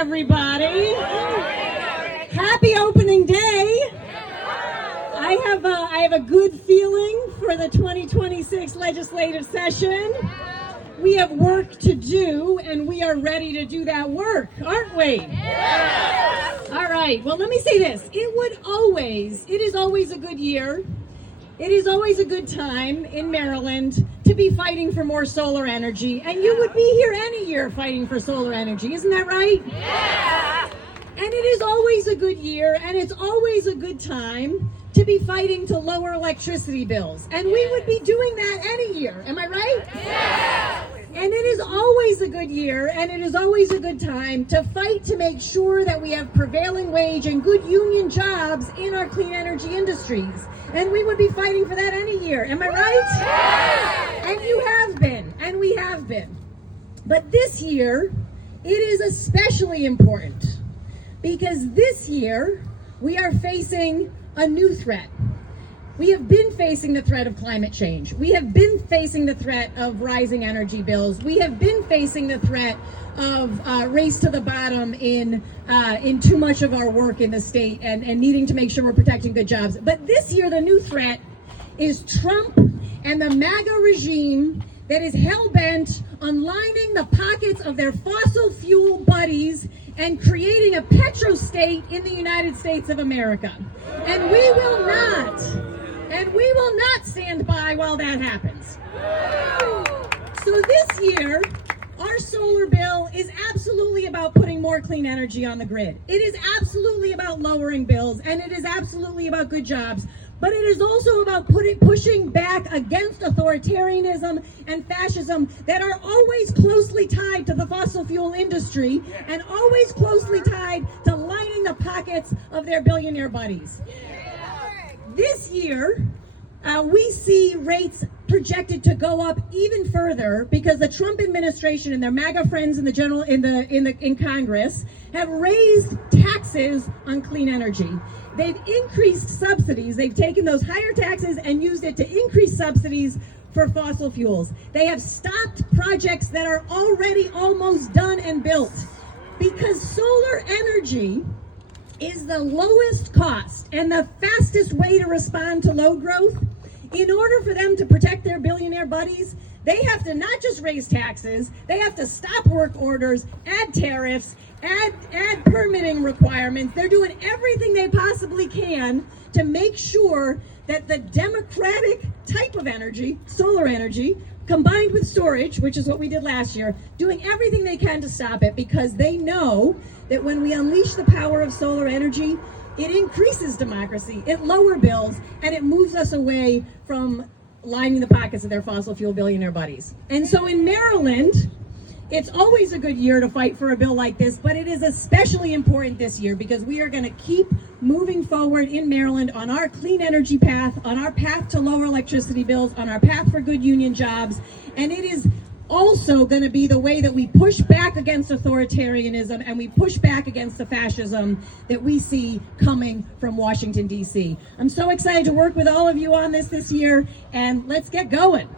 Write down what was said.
everybody. Happy opening day. I have a good feeling for the 2026 legislative session. We have work to do, and we are ready to do that work, aren't we? Yes. All right. Well, let me say this. It is always a good year. It is always a good time in Maryland to be fighting for more solar energy, and you would be here any year fighting for solar energy. Isn't that right? Yeah. And it is always a good year, and it's always a good time to be fighting to lower electricity bills. And we would be doing that any year. Am I right? Yeah. And it is always a good year, and it is always a good time to fight to make sure that we have prevailing wage and good union jobs in our clean energy industries. And we would be fighting for that any year. Am I right? Yeah. And you have been, and we have been. But this year, it is especially important because this year we are facing a new threat. We have been facing the threat of climate change. We have been facing the threat of rising energy bills. We have been facing the threat of race to the bottom in too much of our work in the state and needing to make sure we're protecting good jobs. But this year, the new threat is Trump and the MAGA regime that is hell-bent on lining the pockets of their fossil fuel buddies and creating a petrostate in the United States of America. And we will not stand by while that happens. So this year, our solar bill is absolutely about putting more clean energy on the grid. It is absolutely about lowering bills, and it is absolutely about good jobs. But it is also about pushing back against authoritarianism and fascism that are always closely tied to the fossil fuel industry and always closely tied to lining the pockets of their billionaire buddies. This year, we see rates projected to go up even further because the Trump administration and their MAGA friends in Congress have raised taxes on clean energy. They've increased subsidies. They've taken those higher taxes and used it to increase subsidies for fossil fuels. They have stopped projects that are already almost done and built because solar energy is the lowest cost and the fastest way to respond to load growth. In order for them to protect their billionaire buddies, they have to not just raise taxes, they have to stop work orders, add tariffs, add permitting requirements. They're doing everything they possibly can to make sure that the democratic type of energy, solar energy, combined with storage, which is what we did last year, doing everything they can to stop it because they know that when we unleash the power of solar energy, it increases democracy, it lowers bills, and it moves us away from lining the pockets of their fossil fuel billionaire buddies. And so in Maryland, it's always a good year to fight for a bill like this, but it is especially important this year because we are going to keep moving forward in Maryland on our clean energy path, on our path to lower electricity bills, on our path for good union jobs, and it is also going to be the way that we push back against authoritarianism and we push back against the fascism that we see coming from Washington, D.C. I'm so excited to work with all of you on this year, and let's get going.